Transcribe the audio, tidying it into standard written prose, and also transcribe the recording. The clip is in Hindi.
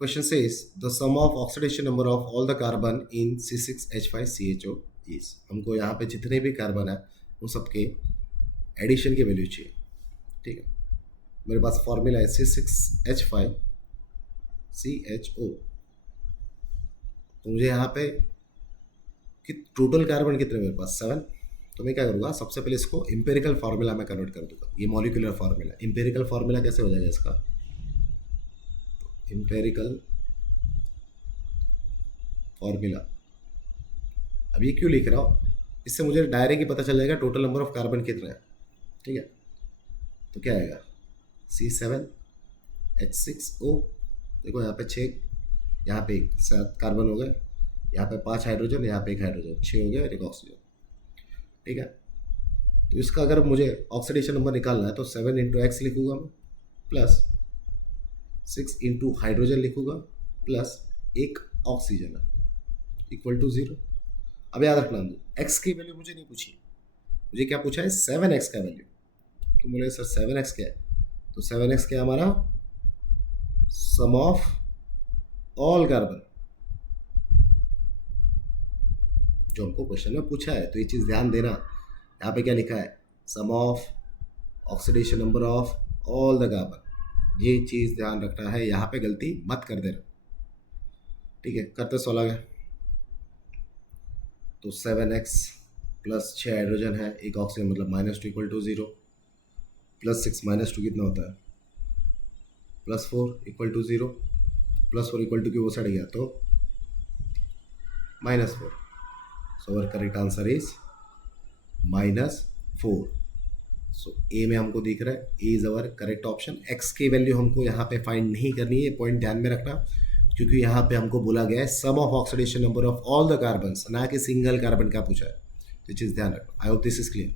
Question says the sum of oxidation number of all the carbon in C6H5CHO is. हमको यहाँ पे जितने भी कार्बन है उन सबके एडिशन की वैल्यू चाहिए. ठीक है, मेरे पास फॉर्मूला है C6H5CHO. तो मुझे यहाँ पे कि टोटल कार्बन कितने मेरे पास 7. तो मैं क्या करूँगा, सबसे पहले इसको इंपेरिकल फार्मूला में कन्वर्ट कर दूंगा. ये मॉलिक्यूलर फार्मूला, इंपेरिकल फार्मूला कैसे हो जाएगा इसका, इंपेरिकल फॉर्मूला. अब ये क्यों लिख रहा हूँ, इससे मुझे डायरेक्ट ही पता चल जाएगा टोटल नंबर ऑफ कार्बन कितना है. ठीक है, तो क्या आएगा C7H6O. देखो यहाँ पे 6, यहाँ पे 7 कार्बन हो गए, यहाँ पे 5 हाइड्रोजन, यहाँ पे 1 हाइड्रोजन, 6 हो गया और 1 ऑक्सीजन. ठीक है, तो इसका अगर मुझे ऑक्सीडेशन नंबर निकालना है तो 7 इंटू एक्स लिखूँगा मैं, प्लस 6 इंटू हाइड्रोजन लिखूँगा, प्लस 1 ऑक्सीजन है, इक्वल टू 0. अब याद रखना, एक्स की वैल्यू मुझे नहीं पूछी, मुझे क्या पूछा है 7x का वैल्यू. तो बोले सर 7x क्या है, तो 7x क्या है हमारा, सम ऑफ ऑल कार्बन, जो हमको क्वेश्चन में पूछा है. तो ये चीज़ ध्यान देना, यहाँ पे क्या लिखा है, sum of oxidation number of all the carbon. ये चीज़ ध्यान रखना है, यहाँ पे गलती मत कर देना. ठीक है, करते 16 है. तो 7x प्लस 6 हाइड्रोजन है, 1 ऑक्सीजन, मतलब -2 इक्वल टू 0, प्लस 6 -2 कितना होता है, +4 इक्वल टू 0, +4 इक्वल टू की वो सड़ गया तो -4. So our correct answer is -4. So A में हमको दिख रहा है, A is our correct option. X की वैल्यू हमको यहाँ पे फाइंड नहीं करनी है, ये पॉइंट ध्यान में रखना, क्योंकि यहाँ पे हमको बोला गया है sum of oxidation number of all the carbons, ना कि सिंगल कार्बन का पूछा है. तो चीज़ ध्यान रखना. I hope this is clear.